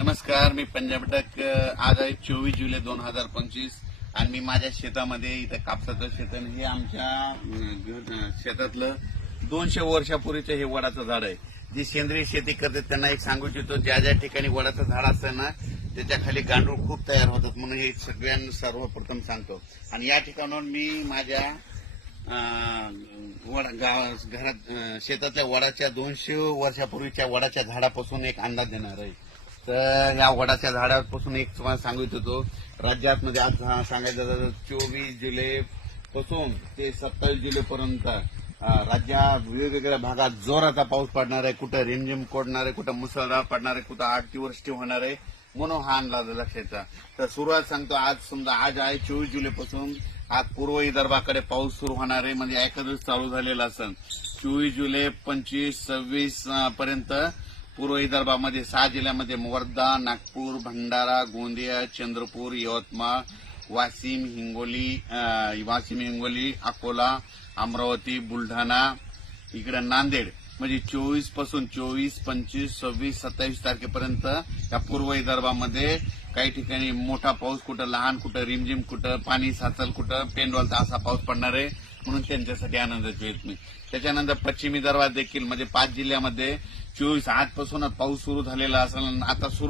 नमस्कार मी पंजाब डक आज आहे चोवीस जुलै दोन हजार पंचवीस आणि मी माझ्या शेतामध्ये इथं कापसाचं शेत हे आमच्या शेतातलं दोनशे वर्षापूर्वीचं हे वडाचं झाड आहे. जे सेंद्रिय शेती करते त्यांना एक सांगू इच्छितो ज्या ज्या ठिकाणी वडाचं झाड असतं ना त्याच्याखाली गांडूळ खूप तयार होतात म्हणून हे सगळ्यांना सर्वप्रथम सांगतो. आणि या ठिकाणाहून मी माझ्या गाव घरात शेतातल्या वडाच्या दोनशे वर्षापूर्वीच्या वडाच्या झाडापासून एक अंदाज देणार आहे. तर या वडाच्या झाडापासून एक तुम्हाला सांगू इच्छितो राज्यात म्हणजे आज सांगायचं तर चोवीस जुलै पासून ते सत्तावीस जुलैपर्यंत राज्यात वेगवेगळ्या भागात जोराचा पाऊस पडणार आहे. कुठं रिमझिम कोडणार आहे कुठं मुसळधार पडणार आहे कुठं आठ दिवस होणार आहे म्हणून हा अंदाज लक्षाचा तर सुरुवात सांगतो आज समजा आज आहे चोवीस जुलैपासून आज पूर्व विदर्भाकडे पाऊस सुरू होणार आहे. म्हणजे एका दिवस चालू झालेला असेल. चोवीस जुलै पंचवीस सव्वीस पर्यंत पूर्व विदर्भामध्ये सहा जिल्ह्यामध्ये वर्धा नागपूर भंडारा गोंदिया चंद्रपूर यवतमाळ वाशिम हिंगोली वाशिम हिंगोली अकोला अमरावती बुलढाणा इकडे नांदेड. म्हणजे चोवीसपासून चोवीस पंचवीस सव्वीस सत्तावीस तारखेपर्यंत या पूर्व विदर्भामध्ये काही ठिकाणी मोठा पाऊस कुठं लहान कुठं रिमझिम कुठं पाणी साचल कुठं पेंडवालचा असा पाऊस पडणार आहे. म्हणून त्यांच्यासाठी आनंदाची वेळ मी त्याच्यानंतर पश्चिमी दरबार देखील म्हणजे पाच जिल्ह्यामध्ये चोवीस आजपासूनच पाऊस सुरू झालेला असेल आता सुरू